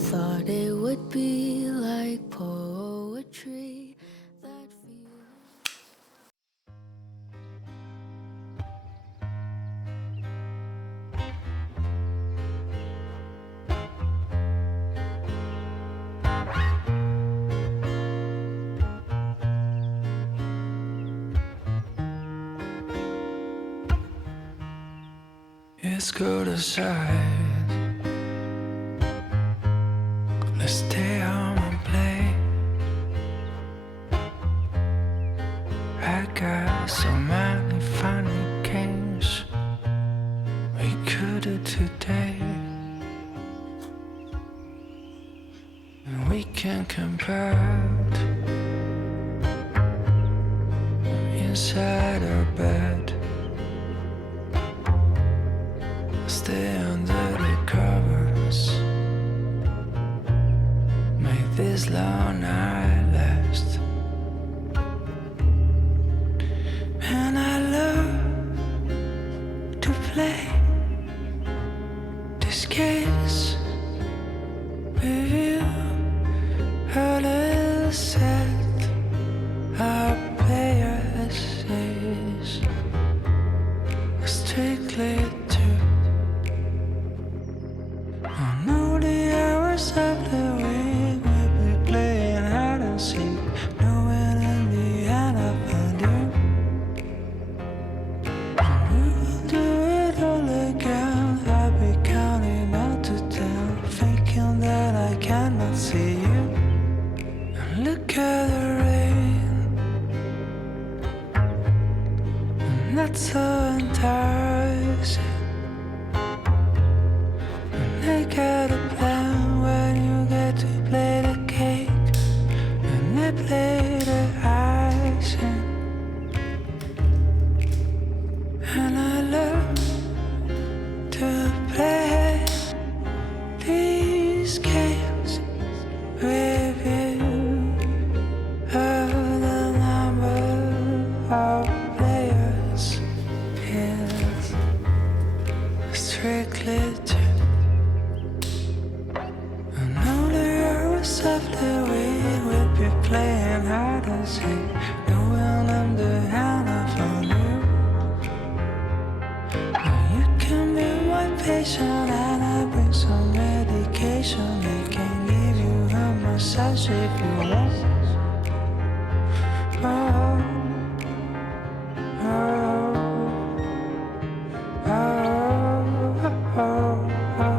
thought it would be like poetry that feels. Let's go to side. Let's stay home and play. I got so many funny games we could do today. And we can compare inside our bed. Stay under the covers. Make this long night last. And I love to play this games with you. A little sad, our players is strictly true. I know the hours of the week we'll be playing hide and seek, knowing in the end I'll find you. We will do it all again. I'll be counting out to 10, thinking that I cannot see you. And look at the rain, and that's so enticing. I got a plan when you get to play the cake, and I play the icing. And I love to play these games with you. Oh, the number of players is strictly true. After we would be playing hide and seek, knowing I'm the hand I found you. You can be my patient and I bring some medication. They can give you a massage if you want. Oh, oh, oh, oh, oh.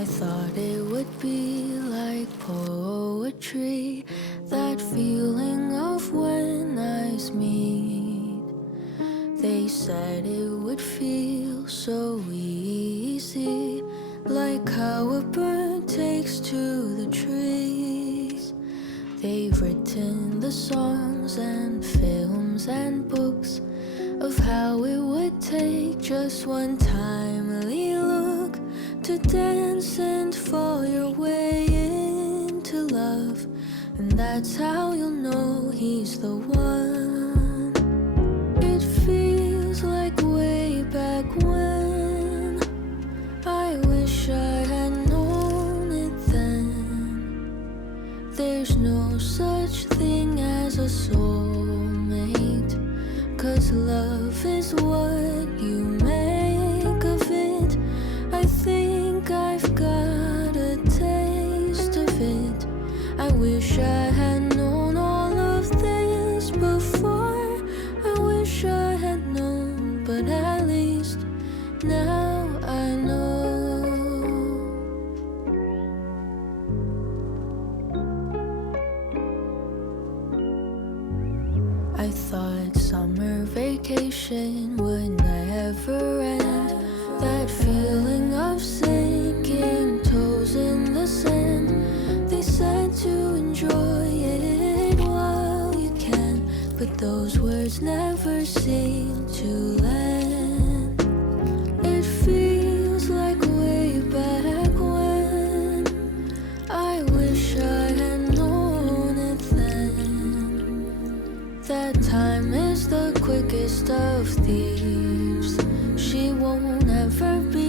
I thought it would be like poetry, that feeling of when eyes meet. They said it would feel so easy, like how a bird takes to the trees. They've written the songs and films and books of how it would take just one timely look to dance and fall your way into love. And that's how you'll know he's the one. It feels like way back when. I wish I had known it then. There's no such thing as a soulmate, 'cause love is what you make of it. I think I've got a taste of it. I wish I had known all of this before. I wish I had known, but at least now I know. I thought summer vacation would never end. That feeling of sinking toes in the sand. They said to enjoy it while you can, but those words never seem to land. It feels like way back when. I wish I had known it then. That time is the quickest of thieves. She won't ever be